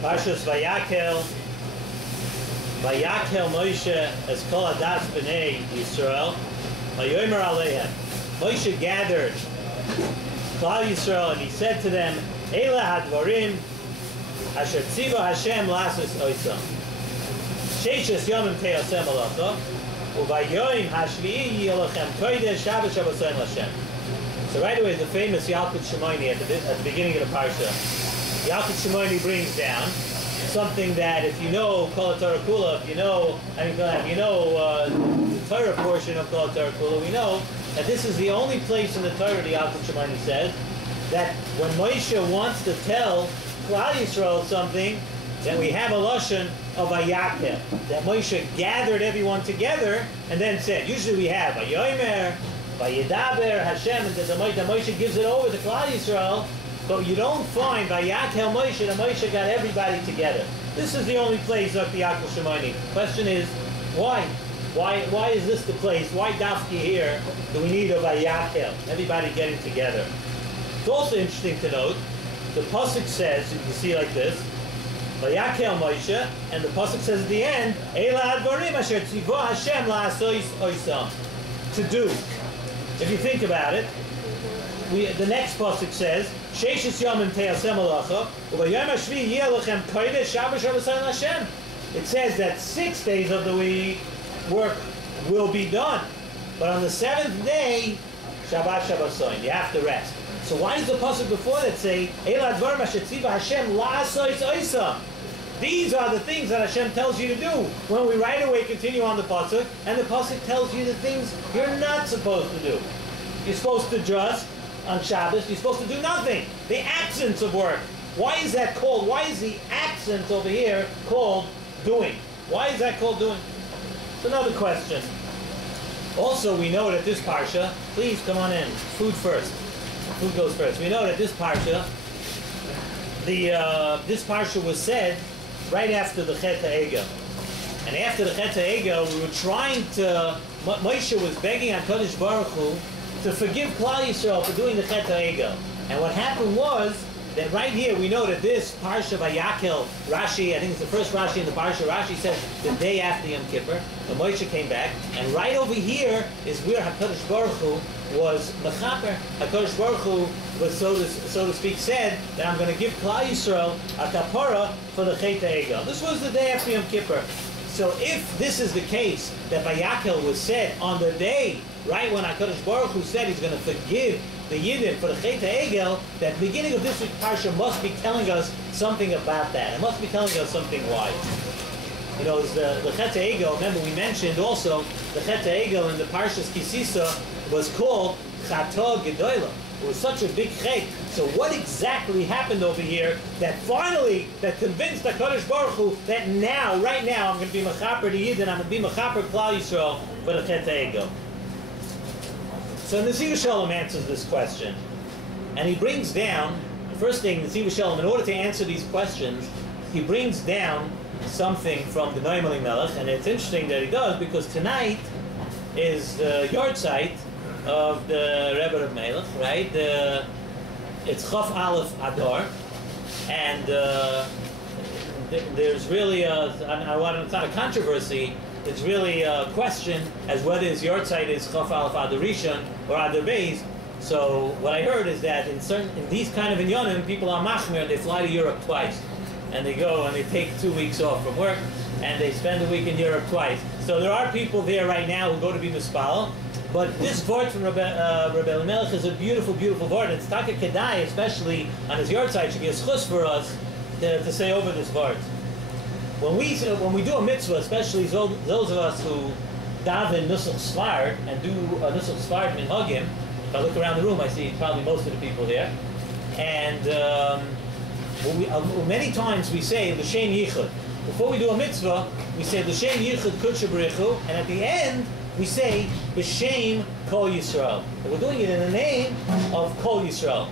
Parshas Vayakhel. Vayakhel Moshe as kol adas b'nei Yisrael. Vayomer aleihem. Moshe gathered Klal Yisrael and he said to them, Eila hadvarim asher tziva Hashem lasos oisam. Sheishes yomim te'asem alacha uvayoim hashvi'i yilachem kodesh Shabbat Shabboson Hashem. So right away the famous Yalkut Shimoni at the beginning of the parsha. Yalkut Shimoni brings down something that if you know Kol Torah Kula, if you know the Torah portion of Kol Torah Kula, we know that this is the only place in the Torah, the Yalkut Shimoni says, that when Moshe wants to tell Klal Yisrael something, that we have a lashon of Vayakhel, that Moshe gathered everyone together and then said. Usually we have Vayomer, Vayedaber, Hashem, and that Moshe gives it over to Klal Yisrael. But you don't find Vayakhel Moshe that Moshe got everybody together. This is the only place of the Yalkut Shimoni. Question is, why? Why is this the place? Why dafki here do we need a Vayakhel? Everybody getting together. It's also interesting to note, the pasuk says, you can see like this, Vayakhel Moshe, and the pasuk says at the end, Eila hadvarim asher tzivo Hashem la'asos oisam. To do. If you think about it, the next pasuk says, Sheishes yomim te'asem alacha, uvayom hashvi yilachem kodesh Shabbat Shabboson Hashem. It says that 6 days of the week work will be done, but on the 7th day, Shabbat Shabboson, you have to rest. So why does the pasuk before that say, Eila hadvarim asher tziva Hashem la'asos oisam? These are the things that Hashem tells you to do. When we right away continue on the pasuk, and the pasuk tells you the things you're not supposed to do. You're supposed to just on Shabbos, you're supposed to do nothing. The absence of work. Why is that called? Why is the absence over here called doing? Why is that called doing? It's another question. Also, we know that this parsha, please come on in, food first. Food goes first. We know that this parsha, this parsha was said right after the Chet HaEgel. And after the Chet HaEgel, we were trying to, Moshe was begging on Kodesh Baruch Hu to forgive Klal Yisrael for doing the Chet HaEgel. And what happened was that right here we know that this Parsha Vayakhel, Rashi, I think it's the first Rashi in the Parsha, Rashi says the day after Yom Kippur, the Moshe came back, and right over here is where HaKadosh Baruch Hu was Mechaper. HaKadosh Baruch Hu was, so to speak, said that I'm going to give Klal Yisrael a kapara for the Chet HaEgel. This was the day after Yom Kippur. So if this is the case, that Vayakhel was said on the day, right when HaKadosh Baruch Hu said He's going to forgive the Yidden for the Chet HaEgel, that beginning of this week's Parsha must be telling us something about that. It must be telling us something why. You know, the Chet HaEgel, remember we mentioned also, the Chet HaEgel in the Parshas Kisisa was called Chato Gedolah. It was such a big chet. So what exactly happened over here that finally, that convinced HaKadosh Baruch Hu that now, right now, I'm going to be Mechaper to Yidden, I'm going to be Mechaper Klal Yisrael for the Chet HaEgel. So Nesiv Shalom answers this question. And he brings down, the first thing, Nesiv Shalom, in order to answer these questions, he brings down something from the Noam Elimelech, and it's interesting that he does, because tonight is the yahrzeit of the Rebbe of Melech, right? It's Chaf Aleph Adar, and there's really it's not a controversy. It's really a question as whether his yahrzeit is Chaf Aleph Adar Rishon or Adar Beis. So what I heard is that in these kind of inyanim, people are machmir. They fly to Europe twice, and they go and they take 2 weeks off from work, and they spend a week in Europe twice. So there are people there right now who go to be mispal. But this vort from Rabbi Elimelech is a beautiful, beautiful vort. It's Taka Kedai, especially on his yahrzeit, should be a schus for us to say over this vort. When we do a mitzvah, especially those of us who daven Nusach Sfard and do a Nusach Sfard minhagim, if I look around the room, I see probably most of the people here. And many times we say L'Shem Yichud. Before we do a mitzvah, we say L'Shem Yichud Kudsha B'Richu, and at the end, we say B'Shem Kol Yisrael. But we're doing it in the name of Kol Yisrael.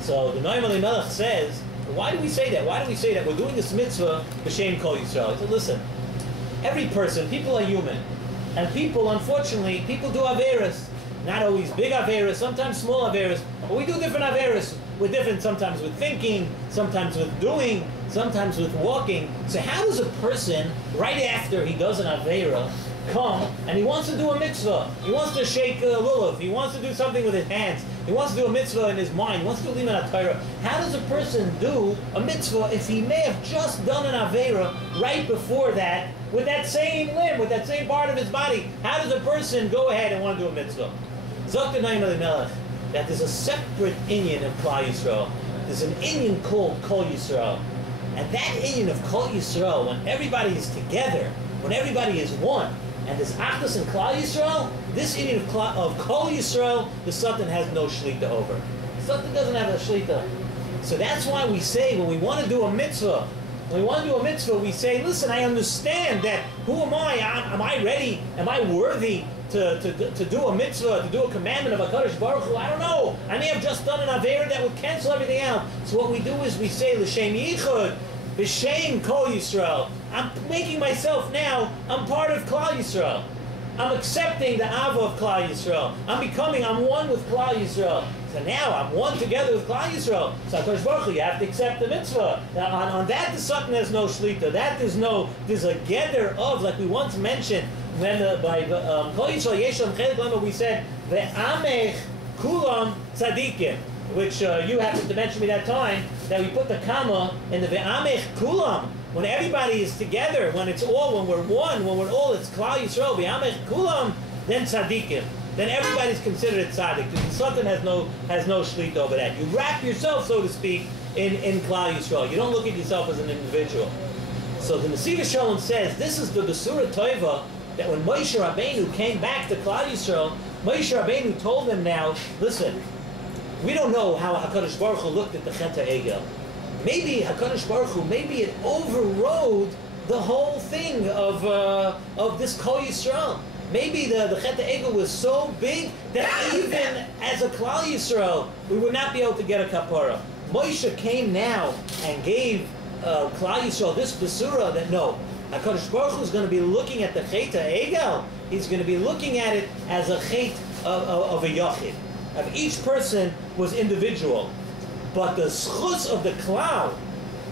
So the Noam Elimelech says, why do we say that? Why do we say that? We're doing this mitzvah B'Shem Kol Yisrael. So listen, every person, people are human. And people, unfortunately, people do averas. Not always big averas, sometimes small averas. But we do different averas. We're different sometimes with thinking, sometimes with doing, sometimes with walking. So how does a person, right after he does an Aveira, come and he wants to do a mitzvah? He wants to shake a lulav. He wants to do something with his hands. He wants to do a mitzvah in his mind. He wants to do liman HaTorah. How does a person do a mitzvah if he may have just done an Aveira right before that with that same limb, with that same part of his body? How does a person go ahead and want to do a mitzvah? Zok the Naim Melech, that there's a separate inyan of Klal Yisrael. There's an inyan called Kol Yisrael. And that inyan of Kol Yisrael, when everybody is together, when everybody is one, and there's Achdus and Klal Yisrael, this inyan of Kol Yisrael, the Satan has no shlita over. The Satan doesn't have a shlita. So that's why we say, when we want to do a mitzvah, we say, listen, I understand that, who am I? Am I ready? Am I worthy to do a mitzvah, to do a commandment of HaKadosh Baruch Hu? I don't know. I may have just done an Aveira that would cancel everything out. So what we do is we say, L'shem Yichud, B'shem Kol Yisrael. I'm making myself now, I'm part of Klal Yisrael. I'm accepting the Ava of Klal Yisrael. I'm one with Klal Yisrael. So now I'm one together with Klal Yisrael. So HaKadosh Baruch Hu, you have to accept the mitzvah. Now on that the Satan has no shlita. There's a gather of, like we once mentioned, when by Kol Yisrael Yesham Chelik Lema we said, Ve'amech Kulam Tzadikim, which you happened to mention me that time, that we put the comma in the Ve'amech Kulam. When everybody is together, when we're one, when we're all, it's Klal Yisrael, Ve'amech Kulam, then Tzadikim. Then everybody's considered a tzaddik, because Satan has no shlita over that. You wrap yourself, so to speak, in Klal Yisrael. You don't look at yourself as an individual. So the Nesiv Shalom says, this is the Besura Toiva, that when Moshe Rabbeinu came back to Klal Yisrael, Moshe Rabbeinu told them now, listen, we don't know how HaKadosh Baruch Hu looked at the Chet HaEgel. Maybe HaKadosh Baruch Hu, maybe it overrode the whole thing of this Kol Yisrael. Maybe the Chet HaEgel was so big that even as a Klal Yisrael, we would not be able to get a kapara. Moshe came now and gave Klal Yisrael this Besura that no, HaKadosh Baruch Hu is going to be looking at the Chet HaEgel. He's going to be looking at it as a Chet of a Yachid. Of each person was individual. But the schus of the Klal,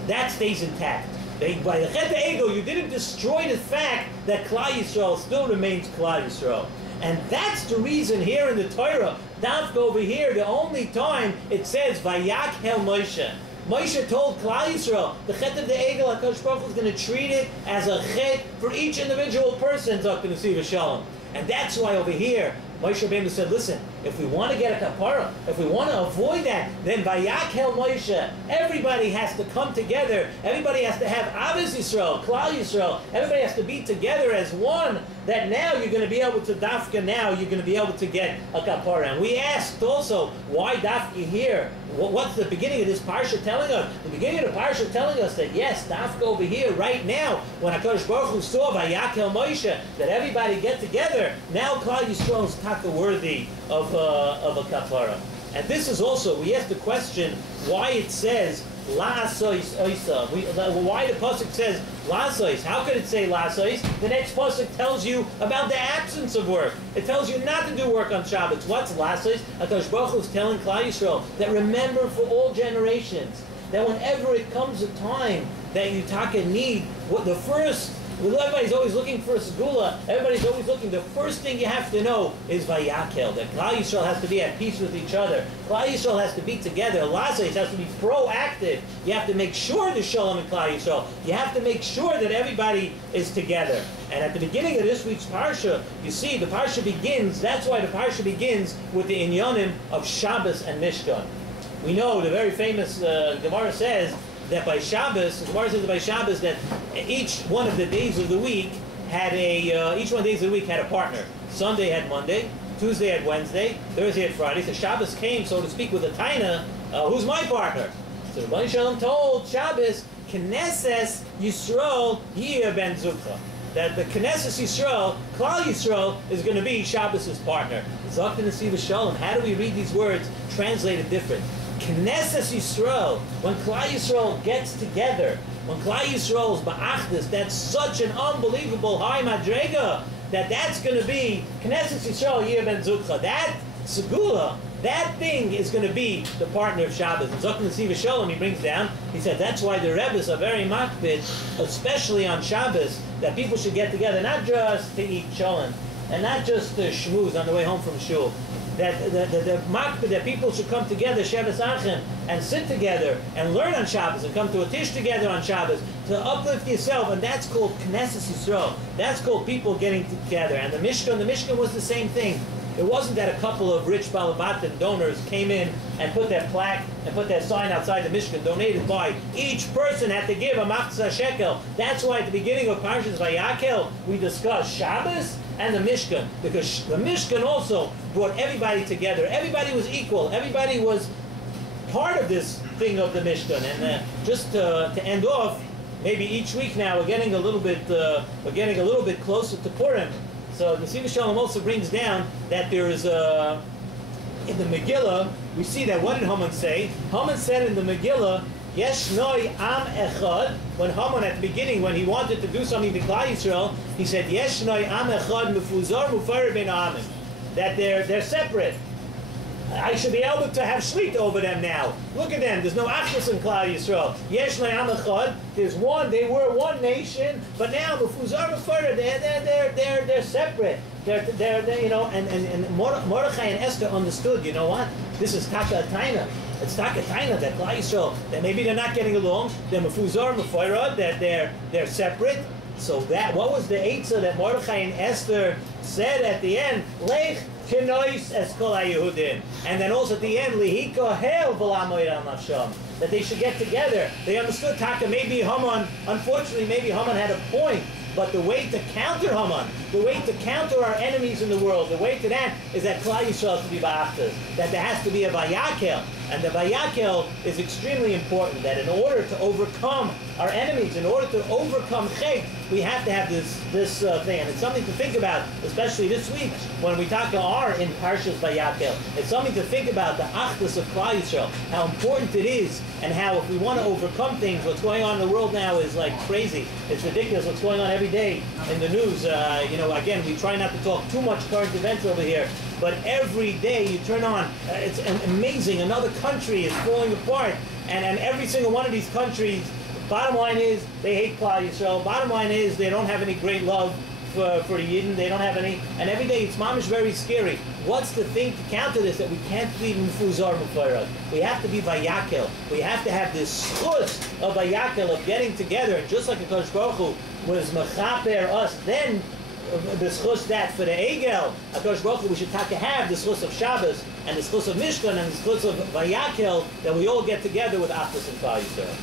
that stays intact. By the Chet HaEgel, you didn't destroy the fact that Klal Yisrael still remains Klal Yisrael. And that's the reason here in the Torah, Dafka over here, the only time it says, Vayakhel Moshe. Moshe told Klal Yisrael, the Chet of the Egel, HaKadosh Baruch Hu is going to treat it as a Chet for each individual person, Dr. Nesiv Shalom. And that's why over here, Moshe Rabbeinu said, listen, if we want to get a kapara, if we want to avoid that, then Vayakhel Moshe, everybody has to come together, everybody has to have Avos Yisrael, Klal Yisrael, everybody has to be together as one, that now you're going to be able to dafka, now you're going to be able to get a kapara. And we asked also, why dafka here? What's the beginning of this parsha telling us? The beginning of the parsha telling us that yes, dafka over here, right now, when HaKadosh Baruch Hu saw Vayakhel Moshe, that everybody get together, now Klal Yisrael is taka worthy of a kapara. And this is also, we asked the question, why it says La'asois oisa. Why the pasuk says La'asois? How could it say La'asois? The next pasuk tells you about the absence of work. It tells you not to do work on Shabbos. What's La'asois? HaKadosh Baruch Hu is telling Klal Yisrael that remember for all generations that whenever it comes a time that you taka need, what the first, everybody's always looking for a segula. Everybody's always looking. The first thing you have to know is Vayakhel. That Klal Yisrael has to be at peace with each other. Klal Yisrael has to be together. Lazarus has to be proactive. You have to make sure the Shalom in Klal Yisrael. You have to make sure that everybody is together. And at the beginning of this week's parsha, you see the parsha begins. That's why the parsha begins with the inyanim of Shabbos and Mishkan. We know the very famous Gemara says that by Shabbos, the Gemara says that by Shabbos that each one of the days of the week had each one of the days of the week had a partner. Sunday had Monday, Tuesday had Wednesday, Thursday had Friday. So Shabbos came, so to speak, with a taina, who's my partner? So the Bani Shalom told Shabbos, Knesses Yisrael Yir Ben Zukha. That the Knesses Yisrael, Klal Yisrael, is going to be Shabbos' partner. Zok Nesiv Shalom. How do we read these words translated different? Knesses Yisrael, when Klal Yisrael gets together, when Klal Yisrael is ba'achdus, that's such an unbelievable high madrega, that's going to be Knesses Yisrael Yir Ben Zukha. That segula, That thing is going to be the partner of Shabbos. And Zokh Nesiv Shalom, he brings down, he said that's why the Rebbes are very makpid, especially on Shabbos, that people should get together, not just to eat cholent, and not just to schmooze on the way home from shul. That the makpid, that people should come together, Sheves Achim, and sit together and learn on Shabbos and come to a tish together on Shabbos to uplift yourself, and that's called Knesset Yisrael. That's called people getting together. And the Mishkan was the same thing. It wasn't that a couple of rich Balabatim donors came in and put their plaque and put their sign outside the Mishkan, donated by. Each person had to give a machzah shekel. That's why at the beginning of Parshas Vayakhel, we discussed Shabbos and the Mishkan, because the Mishkan also brought everybody together. Everybody was equal. Everybody was part of this thing of the Mishkan. And just to end off, maybe each week now we're getting a little bit closer to Purim. So the Nesiv Shalom also brings down that there is in the Megillah, we see that, what did Haman say? Haman said in the Megillah, Yesh noi am echad. When Haman at the beginning, when he wanted to do something to Klal Yisrael, he said, Yesh noi am echad mefuzar mufarer ben amim. That they're separate. I should be able to have shlit over them now. Look at them. There's no achdus in Klal Yisrael. Yesh noi am echad. There's one. They were one nation, but now mefuzar mufarer. They're separate. They're you know. And Mordechai and Esther understood. You know what? This is taka taina. It's taka taina that Klal Yisrael, that maybe they're not getting along. They're mefuzar mufarer. That they're separate. So that, what was the eitzah that Mordechai and Esther said at the end? Lech kenois es kol haYehudim. And then also at the end, lihiko hel v'lamoyed al nafsham. That they should get together. They understood taka. Maybe Haman, unfortunately, maybe Haman had a point. But the way to counter Haman, the way to counter our enemies in the world, the way to that is that Klal Yisrael has to be ba'achtas. That there has to be a Vayakhel. And the Vayakhel is extremely important. That in order to overcome our enemies, in order to overcome Chet, we have to have this thing. And it's something to think about, especially this week when we talk in Parshas Vayakhel. It's something to think about, the achdus of Klal Yisrael, how important it is, and how if we want to overcome things, what's going on in the world now is like crazy. It's ridiculous what's going on every day in the news. You know, again, we try not to talk too much current events over here, but every day you turn on, it's amazing. Another country is falling apart, and every single one of these countries, bottom line is they hate Klal Yisrael. Bottom line is they don't have any great love for the Yidden. They don't have any, and every day it's mamish very scary. What's the thing to counter this? That we can't be mufuzar mufarad. We have to be Vayakhel. We have to have this schus of Vayakhel, of getting together. And just like the Kodesh Baruch Hu was mechaper us, then the schus that for the Egel, HaKadosh Baruch Hu, we should have the schus of Shabbos and the schus of Mishkan and the schus of Vayakhel, that we all get together with Achdus and Klal Yisrael.